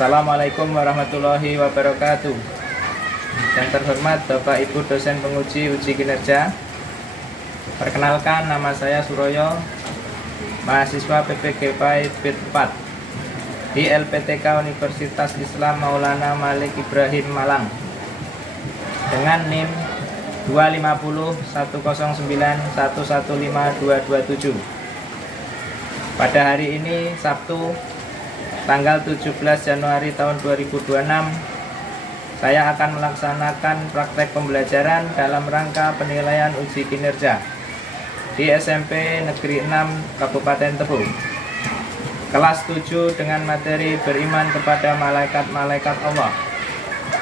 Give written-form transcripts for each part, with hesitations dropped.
Assalamualaikum warahmatullahi wabarakatuh. Yang terhormat Bapak Ibu dosen penguji uji kinerja, perkenalkan nama saya Suroyo, mahasiswa PPGPAI BID 4 di LPTK Universitas Islam Maulana Malik Ibrahim Malang dengan NIM 2509109115227. Pada hari ini Sabtu tanggal 17 Januari tahun 2026, saya akan melaksanakan praktek pembelajaran dalam rangka penilaian uji kinerja di SMP Negeri 6 Kabupaten Tebo, kelas 7 dengan materi beriman kepada malaikat-malaikat Allah.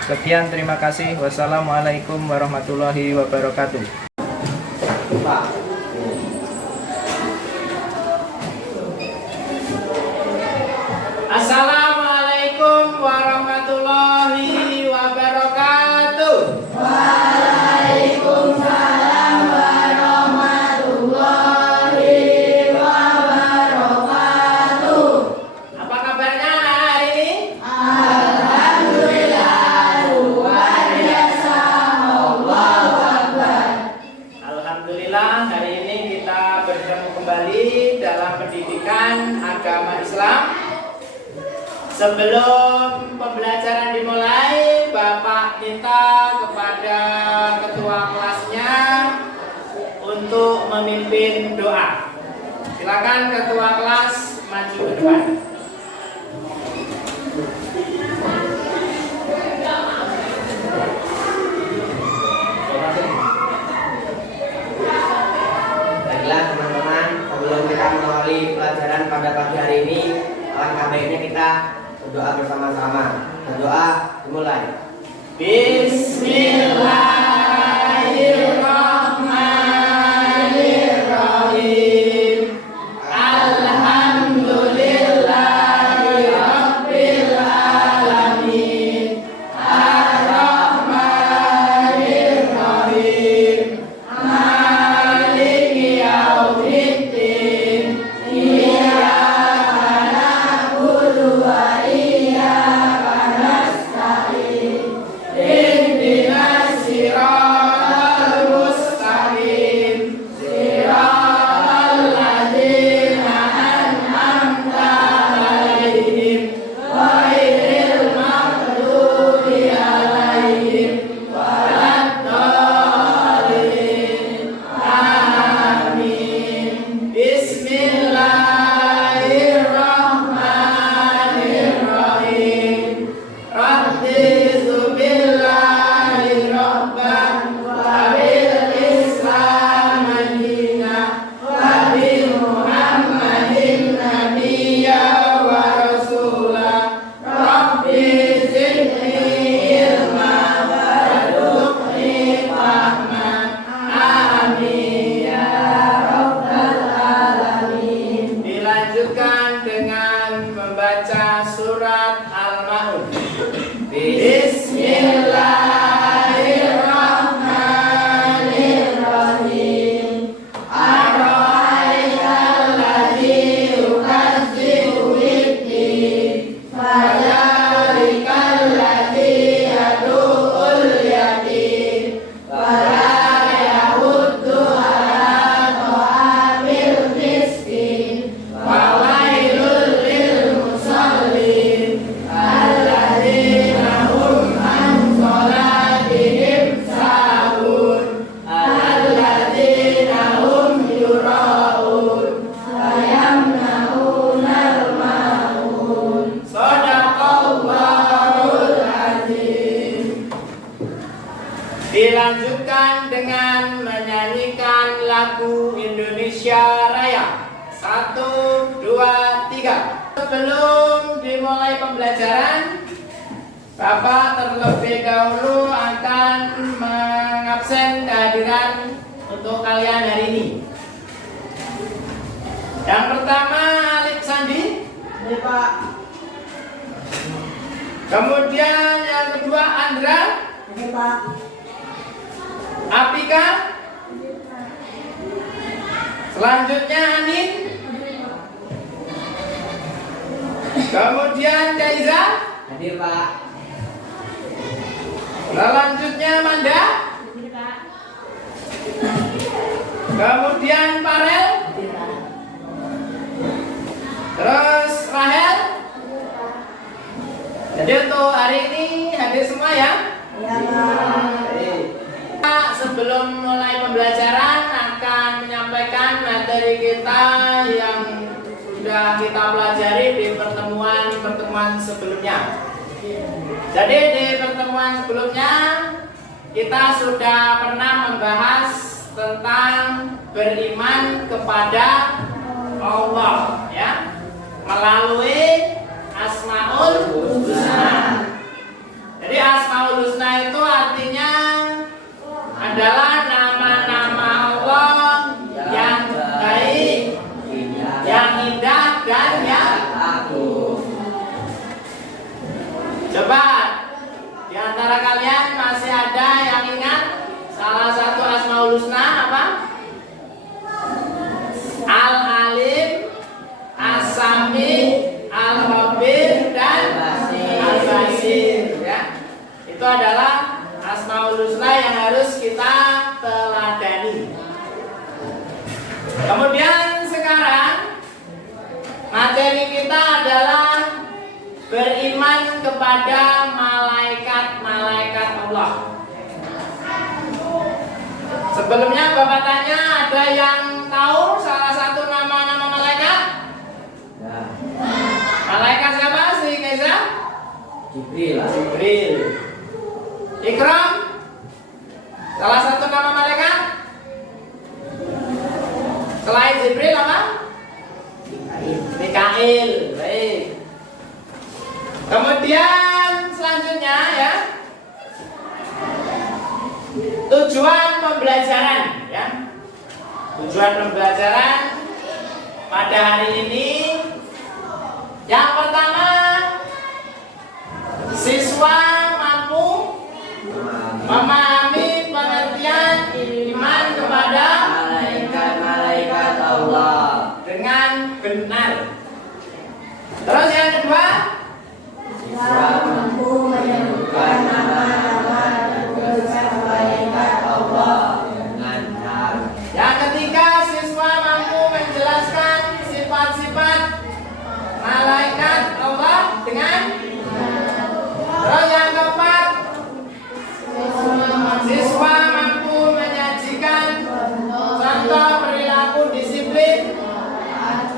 Sekian, terima kasih. Wassalamualaikum warahmatullahi wabarakatuh. Assalamualaikum warahmatullahi wabarakatuh. Waalaikumsalam warahmatullahi wabarakatuh. Apa kabarnya hari ini? Alhamdulillah, luar biasa. Allahu Akbar. Alhamdulillah, hari ini kita bertemu kembali dalam pendidikan agama Islam. Sebelum pembelajaran dimulai, Bapak minta kepada ketua kelasnya untuk memimpin doa. Silakan ketua kelas maju ke depan. Baiklah teman-teman, sebelum kita mengawali pelajaran pada pagi hari ini, alangkah baiknya kita berdoa bersama-sama. Berdoa dimulai. Bismillahirrahmanirrahim. Alhamdulillahirabbil alamin. Ar-Rahmanirrahim. Maliki yaumiddin. Iyyaka na'budu wa iyyaka nasta'in. Ihdinas siratal mustaqim. Siratal ladzina an'amta 'alaihim ghairil maghdubi 'alaihim waladdallin. Amin. Bismillahirrahmanirrahim. Raditu billahi rabban wa bil islami dinan wa bi Muhammadin nabiyyan wa rasulan. Rabbi zidni ilman warzuqni fahman. Amin ya rabbal alamin. Dilanjutkan dengan membaca surat Al-Maun. Bismillahirrahmanirrahim. Ar-ra'aital ladzi yukadzibu bid-din, fadzalikal ladzi yad'ul yatim, wa la yahuddu 'ala ta'amil miskin, wa wailul lil musallin alladzina hum an shalatihim sahun, alladzina hum yura'un wa yamna'unal ma'un. Shadaqallahul azim. Dilanjutkan dengan menyanyikan lagu Indonesia Raya. 1, 2, 3. Sebelum dimulai pembelajaran, Bapak terlebih dahulu akan mengabsen kehadiran untuk kalian hari ini. Yang pertama Alif Sandi, Ya, Pak. kemudian yang kedua Andra, Ya, Pak. Apika, selanjutnya Anin, kemudian Daiza, Hadir Pak. Selanjutnya Manda. Kemudian Farel. Terus Rahel. Jadi untuk hari ini hadir semua ya. Ya Pak. Sebelum mulai pembelajaran akan menyampaikan materi kita yang sudah kita pelajari di pertemuan sebelumnya. Jadi di pertemuan sebelumnya kita sudah pernah membahas tentang beriman kepada Allah ya, melalui Asmaul Husna. Jadi Asmaul Husna itu artinya adalah nama-nama Allah yang baik, yang indah dan yang agung. Coba di antara kalian masih ada yang ingat salah satu Asmaul Husna apa? Al-Alim, As-Sami, Al-Khabir dan Al-Basir ya. Itu adalah Asmaul Husna yang harus kita teladani. Kemudian sekarang materi kita adalah beriman kepada malaikat-malaikat Allah. Sebelumnya Bapak tanya, ada yang tahu salah satu nama-nama malaikat? Ya. Malaikat siapa sih Keza? Jibril. Jibril. Ikram? Salah satu nama malaikat? Selain Jibril apa? Mikail. Baik. Kemudian selanjutnya ya, tujuan pembelajaran ya. Tujuan pembelajaran pada hari ini yang pertama, siswa mampu memahami pengertian iman kepada Malaikat-malaikat Allah dengan benar. Terus yang kedua, Siswa mampu menyebutkan nama-nama dan tugas malaikat Allah dengan benar. yang ketiga, siswa mampu menjelaskan sifat-sifat malaikat Allah dengan. Terus yang keempat, siswa mampu menyajikan contoh perilaku disiplin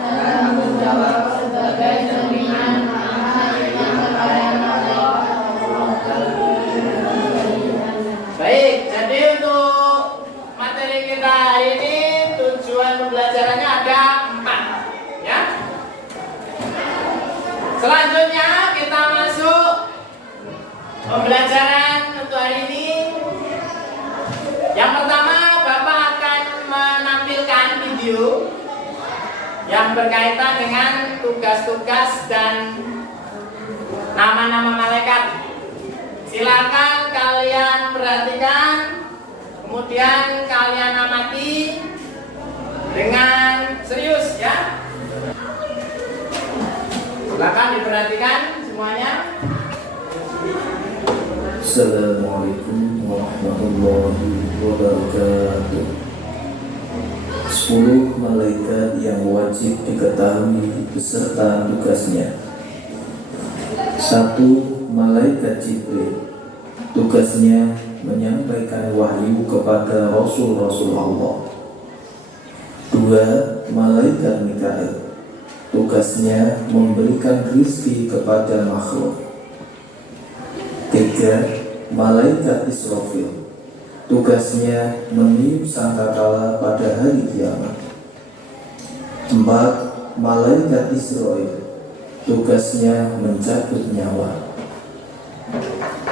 Dan tanggung jawab sebagai cerminan baik. Jadi untuk materi kita hari ini tujuan pembelajarannya ada 4 ya. Selanjutnya kita masuk pembelajaran untuk hari ini. Yang pertama, Bapak akan menampilkan video yang berkaitan dengan tugas-tugas dan nama-nama malaikat. Silakan kalian perhatikan, kemudian kalian amati dengan serius ya. Silakan diperhatikan semuanya. Assalamualaikum warahmatullahi wabarakatuh. 10 malaikat yang wajib diketahui beserta tugasnya. 1. Malaikat Jibril. Tugasnya menyampaikan wahyu kepada Rasul-Rasul Allah. 2. Malaikat Mikail. Tugasnya memberikan rizki kepada makhluk. 3. Malaikat Israfil. Tugasnya meniup sangkakala pada hari kiamat. 4. Malaikat Israel. Tugasnya mencabut nyawa.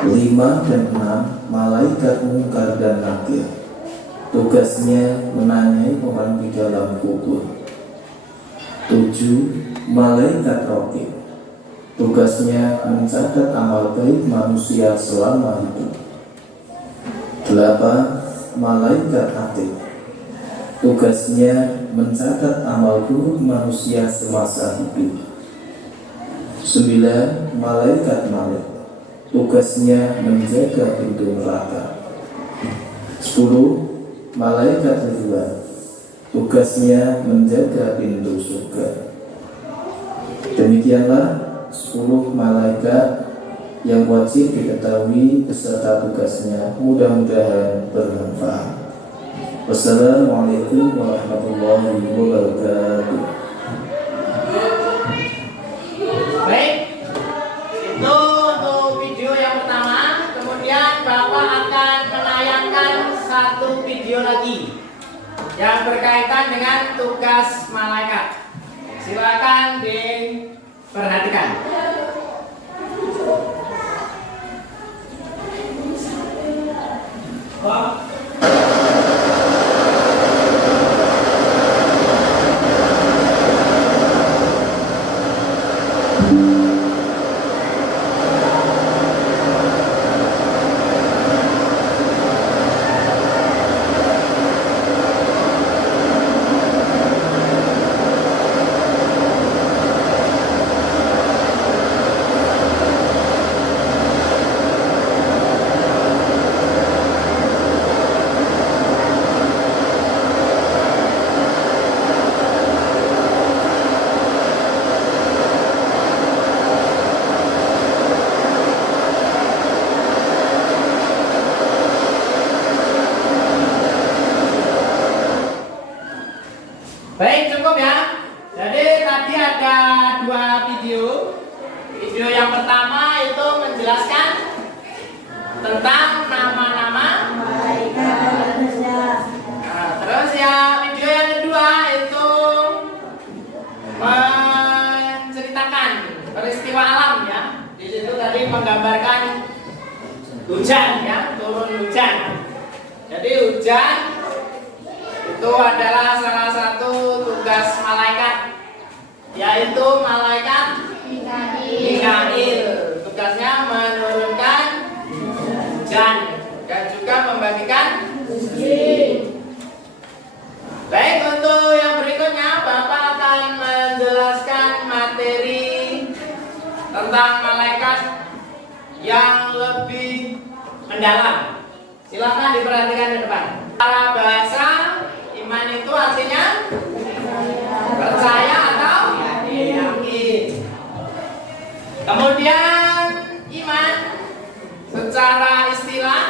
5 dan 6. Malaikat Mungkar dan Nakir. Tugasnya menanyai orang di dalam kubur. 7. Malaikat Raqib. Tugasnya mencatat amal baik manusia selama hidup. 8. Malaikat Atid. Tugasnya mencatat amal buruk manusia semasa hidup. 9. Malaikat Malik, tugasnya menjaga pintu neraka. 10. Malaikat Ridwan, tugasnya menjaga pintu surga. Demikianlah 10 malaikat yang wajib diketahui beserta tugasnya. Mudah-mudahan bermanfaat. Wassalamualaikum warahmatullahi wabarakatuh. Baik, itu untuk video yang pertama. Kemudian Bapak akan menayangkan satu video lagi yang berkaitan dengan tugas malaikat. Silakan diperhatikan. Baik, cukup ya. Jadi tadi ada dua video. Video yang pertama itu menjelaskan tentang nama-nama malaikat Ridwan. Nah, terus ya video yang kedua itu menceritakan peristiwa alam ya. Di situ tadi menggambarkan hujan ya, turun hujan. Jadi hujan itu adalah salah satu tugas malaikat, yaitu malaikat Mikail. Tugasnya menurunkan hujan dan juga membagikan rezeki. Baik, untuk yang berikutnya Bapak akan menjelaskan materi tentang malaikat yang lebih mendalam. Silakan diperhatikan di depan. Secara bahasa, iman itu artinya percaya atau yakin. Kemudian iman secara istilah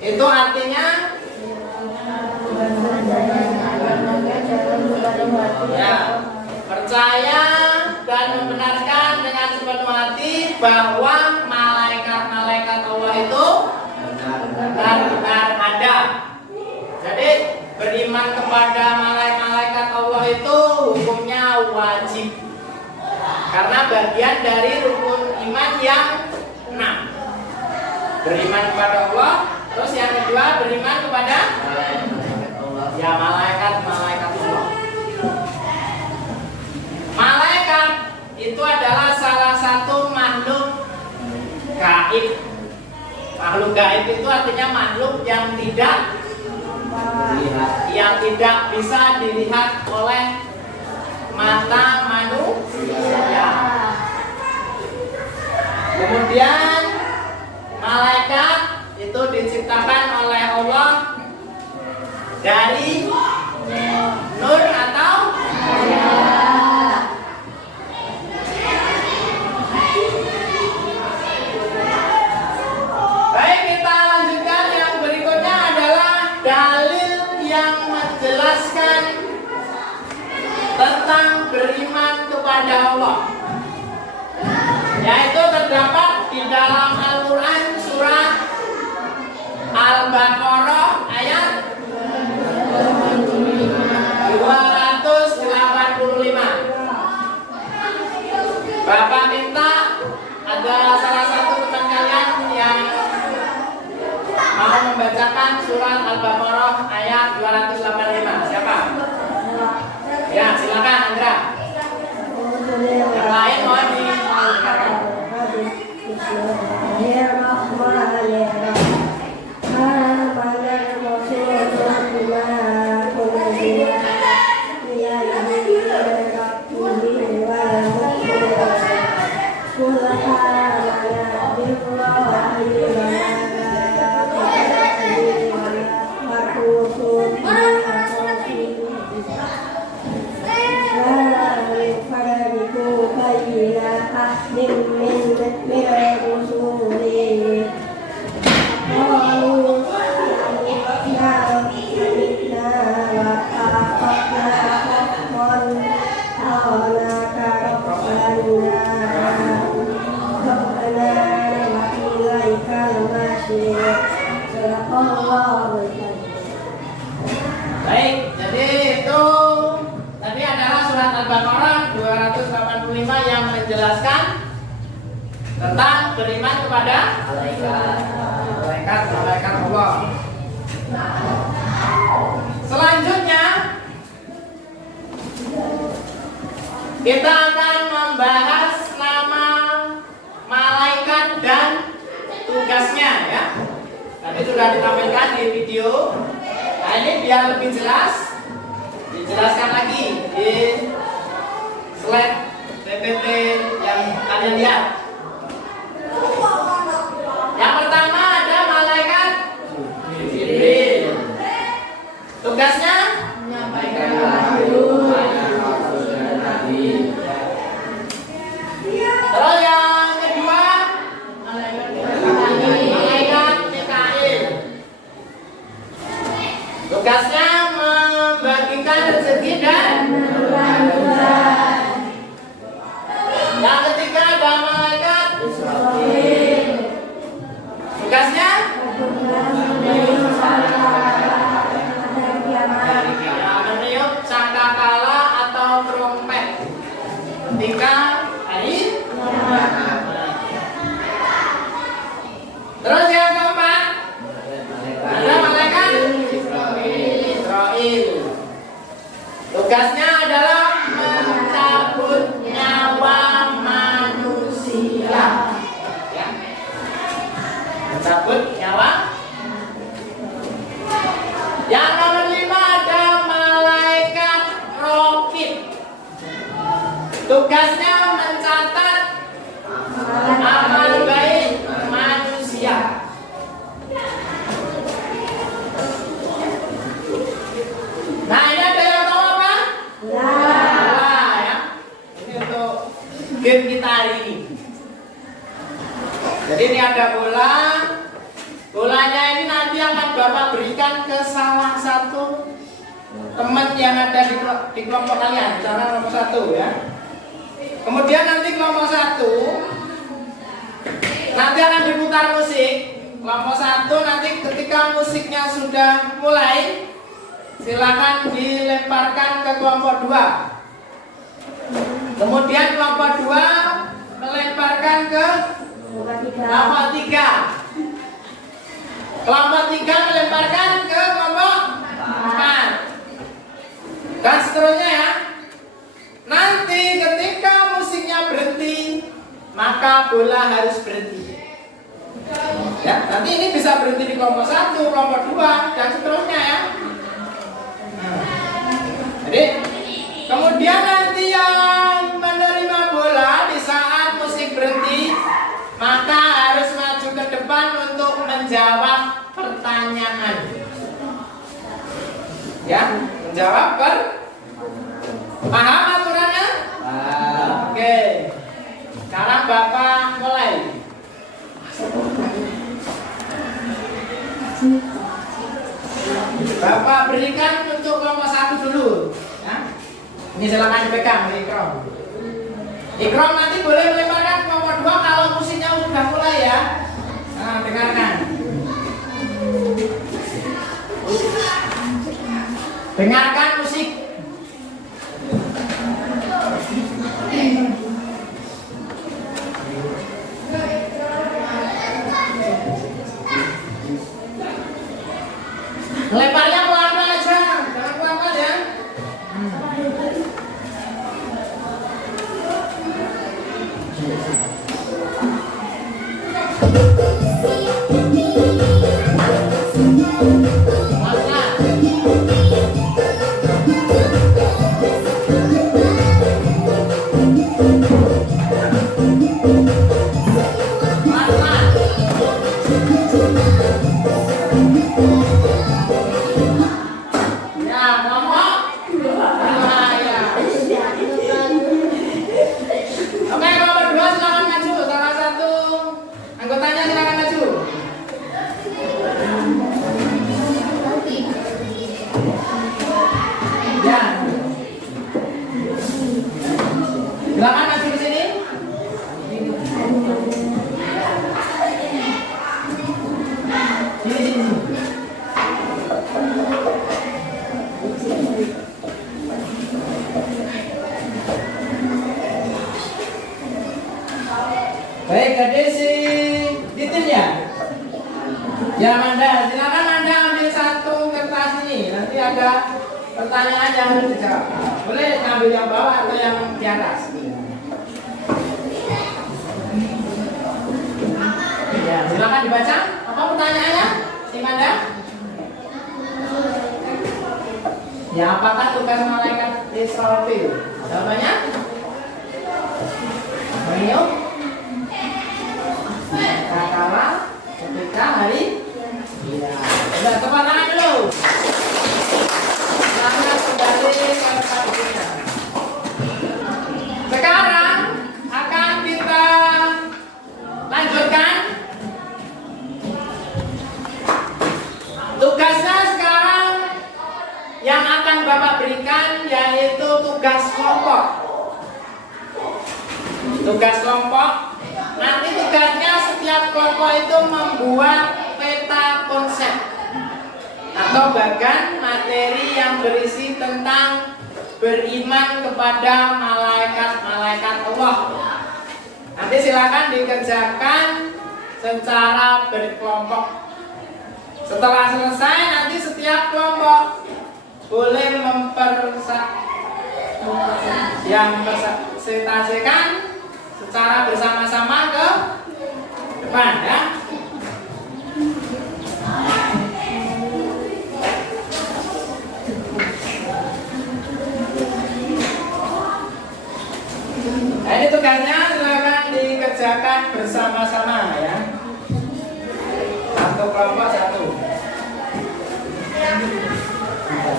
itu artinya ya, percaya dan membenarkan dengan sepenuh hati bahwa malaikat-malaikat Allah itu benar-benar ada. Jadi beriman kepada malaikat Allah itu hukumnya wajib, karena bagian dari rukun iman yang 6. Beriman kepada Allah, terus yang kedua beriman kepada ya malaikat-malaikat Allah. Malaikat itu adalah salah satu makhluk gaib. Makhluk gaib itu artinya makhluk yang tidak bisa dilihat oleh mata manusia. Kemudian malaikat itu diciptakan oleh Allah dari nur atau baik, kita lanjutkan. Yang berikutnya adalah dalil yang menjelaskan tentang beriman kepada Allah, yaitu terdapat di dalam Al-Quran surah Al-Baqarah ayat 285. Bapak minta ada salah satu teman kalian yang mau membacakan surat Al-Baqarah ayat 285. Siapa? Ya, silakan Andra. Yang lain mohon diangkat. Bismillahirrahmanirrahim. إلى عهد من الرسول قالوا سمعنا وأطعنا غفرانك ربنا وإليك المصير. Baik, jadi itu tadi adalah surat Al-Baqarah 285 yang menjelaskan tentang beriman kepada malaikat Allah. Selanjutnya kita akan membahas nama malaikat dan tugasnya ya. Tadi sudah ditampilkan di video. Nah ini biar lebih jelas, dijelaskan lagi di slide PPT yang kalian lihat. Yang pertama ada malaikat Jibril. Tugasnya menyampaikan wahyu. Terus yang kedua malaikat Mikail. Tugasnya membagikan rezeki dan yang ketiga ada malaikat Israfil. Tugasnya meniup sangkakala atau trompet ketika hari kiamat. Terus yang keempat ada malaikat Israfil. Tugasnya adalah mencabut nyawa manusia. Ya. Mencabut nyawa. Yang nomor 5 ada malaikat Raqib. Tugasnya mencatat amal baik manusia. Nah ini ada yang tahu apa? Bola ya. Ini untuk game kita hari ini. Jadi ini ada bola. Bolanya ini nanti akan Bapak berikan ke salah satu teman yang ada di kelompok kalian. Misalnya nomor 1 ya. Kemudian nanti kelompok 1 nanti akan diputar musik. Kelompok 1 nanti ketika musiknya sudah mulai, silakan dilemparkan ke kelompok 2. Kemudian kelompok 2 melemparkan ke kelompok 3. Kelompok 3 melemparkan ke kelompok 4. Dan seterusnya ya. Nanti ketika musiknya berhenti, maka bola harus berhenti. Ya, nanti ini bisa berhenti di kelompok 1, kelompok 2 dan seterusnya ya. Jadi kemudian nanti yang menerima bola di saat musik berhenti, maka harus maju ke depan untuk menjawab pertanyaan. Ya, menjawab paham aturannya? Oke. Sekarang Bapak mulai. Bapak berikan untuk kelompok 1 dulu ya. Ini silakan dipegang Ikram. Ikram nanti boleh melemparkan kelompok 2 kalau musiknya sudah mulai ya. Nah, dengarkan. Dengarkan musik. Lemparnya pelan-pelan aja, jangan pelan-pelan ya. Oke, Baik, jadi si Titin ya? Ya Manda, silakan Manda ambil satu kertas ini. Nanti ada pertanyaan yang harus dijawab. Boleh ambil yang bawah atau yang di atas. Ya, silakan dibaca. Apa pertanyaannya, si Manda? Ya, apakah tugas malaikat Israfil? Jawabannya? Meniup kakala ketika hari. Iya. Sudah tepuk tangan dulu. Selamat kembali ke kajian. Sekarang akan kita lanjutkan. Tugasnya sekarang yang akan Bapak berikan yaitu tugas kelompok. Tugas kelompok. Nanti tugasnya setiap kelompok itu membuat peta konsep atau bahkan materi yang berisi tentang beriman kepada malaikat-malaikat Allah. Nanti silakan dikerjakan secara berkelompok. Setelah selesai nanti setiap kelompok boleh mempresentasikan secara bersama-sama ke depan ya. Nah, ini tugasnya silakan dikerjakan bersama-sama ya. Satu kelompok satu.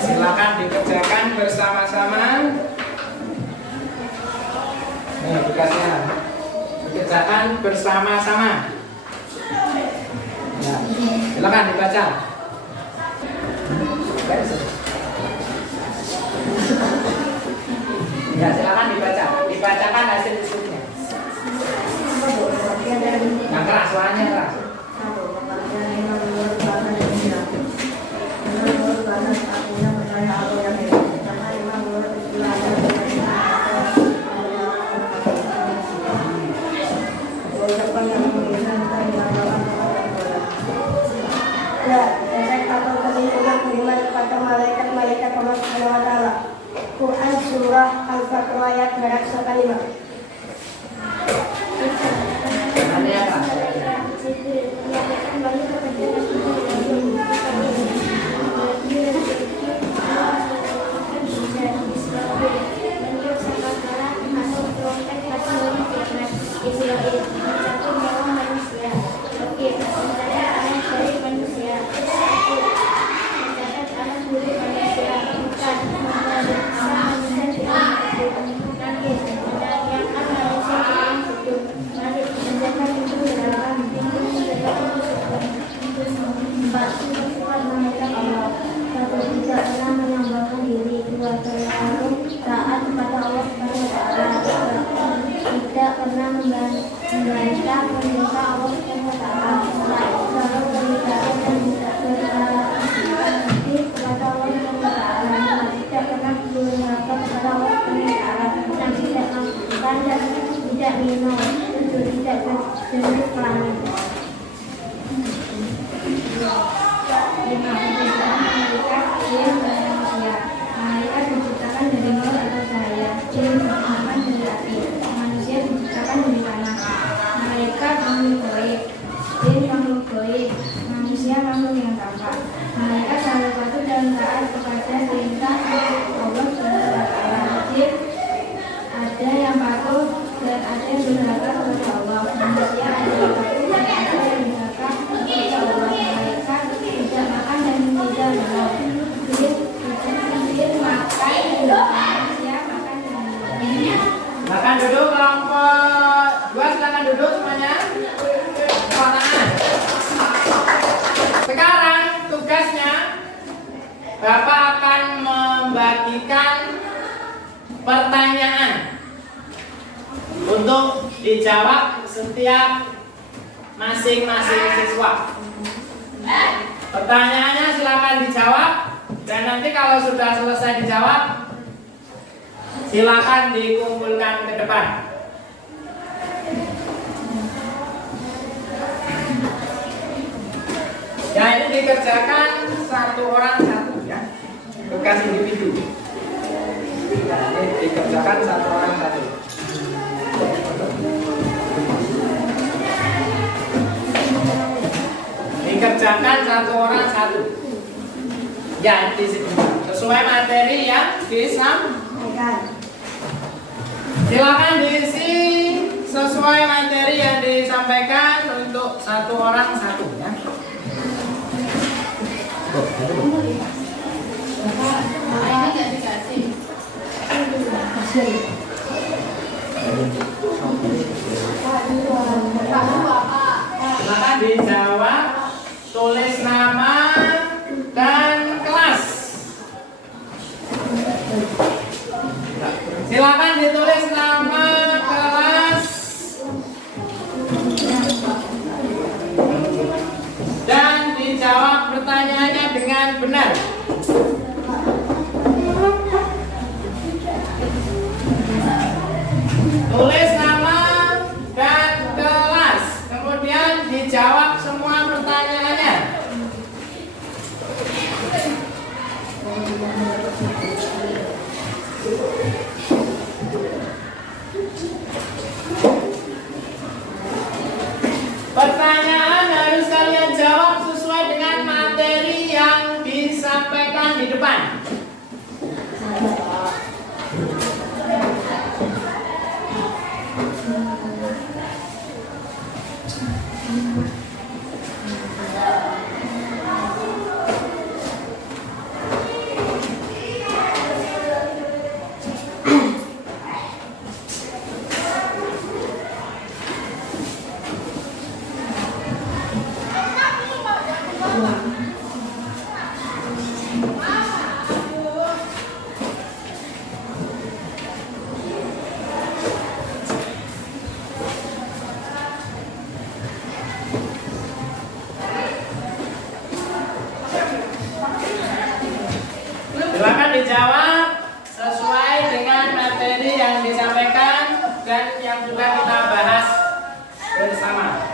Silakan dikerjakan bersama-sama. Nah, tugasnya dikerjakan bersama-sama. Nah, silakan dibaca. Ya, silakan dibaca. Dibacakan hasil diskusinya. Yang keras, suaranya keras. Malaikat Allah Subhanahu wa taala. Quran surah Al-Baqarah ayat 205. Tidak pernah membantah perintah Allah Subhanahu wa taala. Selalu berbicara dan tidak berarti kepada Allah Subhanahu wa taala. Tidak pernah durhaka kepada Allah Subhanahu wa taala. Dan tidak makan dan tidak minum, dan tidak berjenis kelamin. Malaikat diciptakan dari nur atau cahaya, jin diciptakan dari api, manusia diciptakan dari tanah. Malaikat makhluk gaib, jin makhluk gaib, manusia makhluk yang tampak. Malaikat selalu patuh dan taat kepada perintah Allah Subhanahu wa taala. Jin ada yang patuh dan ada yang durhaka kepada Allah. Manusia ada yang patuh dan ada yang durhaka kepada Allah. Malaikat tidak makan dan tidak minum. Silakan duduk kelompok 2, silakan duduk semuanya. Pertanyaan. Sekarang tugasnya Bapak akan membagikan pertanyaan untuk dijawab setiap masing-masing siswa. Pertanyaannya silakan dijawab. Dan nanti kalau sudah selesai dijawab, silakan dikumpulkan ke depan. dikerjakan satu orang satu ya. Tugas individu. Ini dikerjakan satu orang satu. Dikerjakan satu orang satu. Ya, sesuai materi yang disampaikan. Silakan diisi sesuai materi yang disampaikan untuk satu orang satu ya. Silakan dijawab, tulis nama dan kelas. Silakan ditulis nama, kelas, dan dijawab pertanyaannya dengan benar. Tulis nama dan kelas, kemudian dijawab semua pertanyaannya. Pertanyaan harus kalian jawab sesuai dengan materi yang disampaikan di depan. Silakan dijawab sesuai dengan materi yang disampaikan dan yang sudah kita bahas bersama.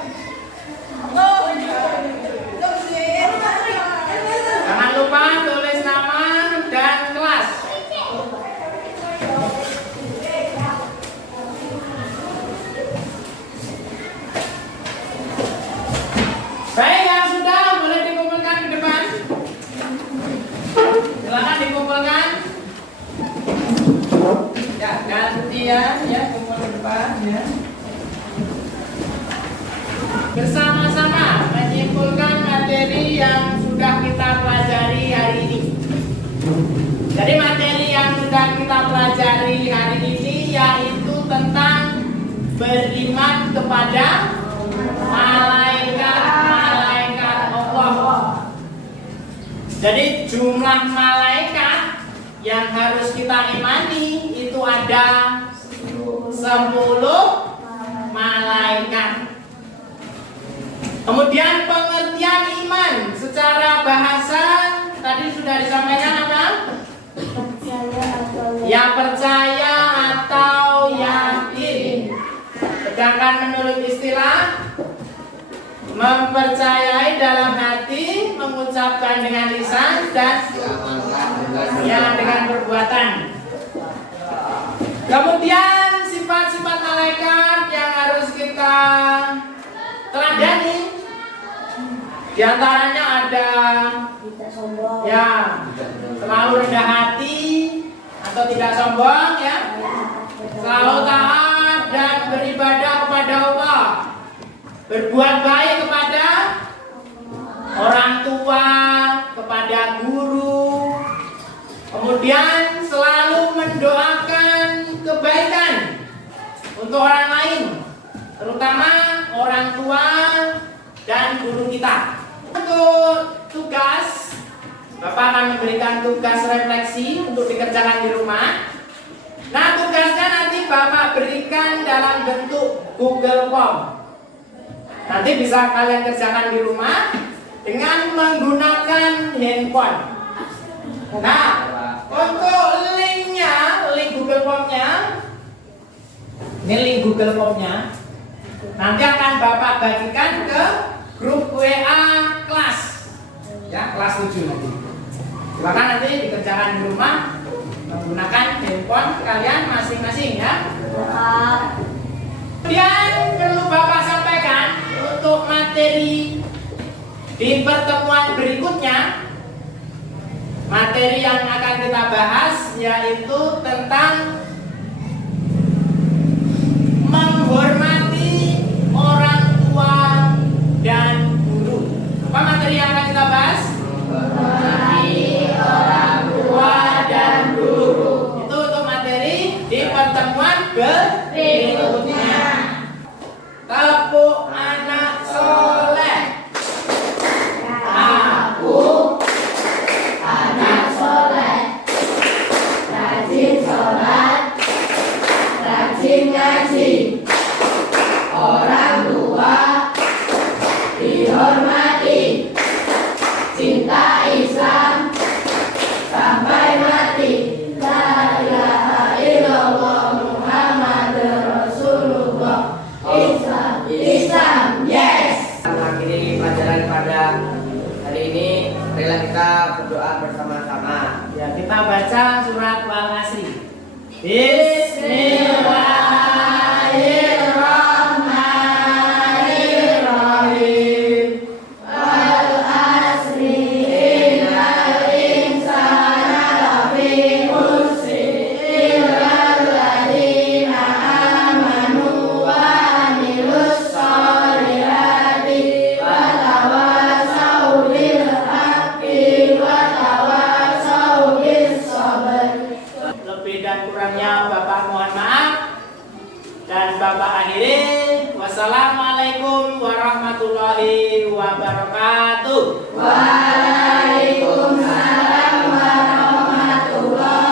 Jangan lupa tulis nama dan kelas. Baik, yang sudah boleh dikumpulkan ke depan. Silakan dikumpulkan. Ya, gantian ya, kumpul ke depan ya. Bersama-sama menyimpulkan materi yang sudah kita pelajari hari ini. Jadi materi yang sudah kita pelajari hari ini yaitu tentang beriman kepada malaikat Allah. Jadi jumlah malaikat yang harus kita imani itu ada 10 malaikat. Kemudian pengertian iman secara bahasa tadi sudah disampaikan apa? Ya, percaya atau yakin. Sedangkan menurut istilah mempercayai dalam hati, mengucapkan dengan lisan, dan ya dengan perbuatan. Kemudian sifat-sifat malaikat yang harus kita teladani, di antaranya ada ya selalu rendah hati atau tidak sombong ya, selalu taat dan beribadah kepada Allah, berbuat baik kepada orang tua, kepada guru, kemudian selalu mendoakan kebaikan untuk orang lain, terutama orang tua dan guru kita. Untuk tugas, Bapak akan memberikan tugas refleksi untuk dikerjakan di rumah. Nah, tugasnya nanti Bapak berikan dalam bentuk Google Form. Nanti bisa kalian kerjakan di rumah dengan menggunakan handphone. Nah, untuk linknya, link Google Form-nya, ini link Google Form-nya, nanti akan Bapak bagikan ke grup WA kelas. kelas 7 nanti. Silakan nanti dikerjakan di rumah menggunakan handphone kalian masing-masing ya. Kemudian perlu Bapak sampaikan untuk materi di pertemuan berikutnya. Materi yang akan kita bahas yaitu tentang menghormati orang tua dan guru. Apa materi yang akan kita bahas? Menghormati orang tua dan guru. Itu untuk materi di pertemuan berikutnya. Tepuk anak soleh. Aku anak soleh, rajin sholat, rajin ngaji. Orang tua dihormati, cinta Islam sampai mati. La ilaha illallah Muhammadur Rasulullah. Islam, yes. Mengakhiri pelajaran pada hari ini, marilah kita berdoa bersama-sama. Ya, kita baca surat Wal-Asri. Bismillahirrahmanirrahim. Wal-Asri innal insana lafi khusr illal ladzina amanu wa amilus sholihati wa tawassaw bil haqqi wa tawassaw bis sabr. Lebih dan kurangnya Bapak mohon maaf. Dan Bapak akhiri, wassalamualaikum warahmatullahi wabarakatuh. Waalaikumsalam warahmatullahi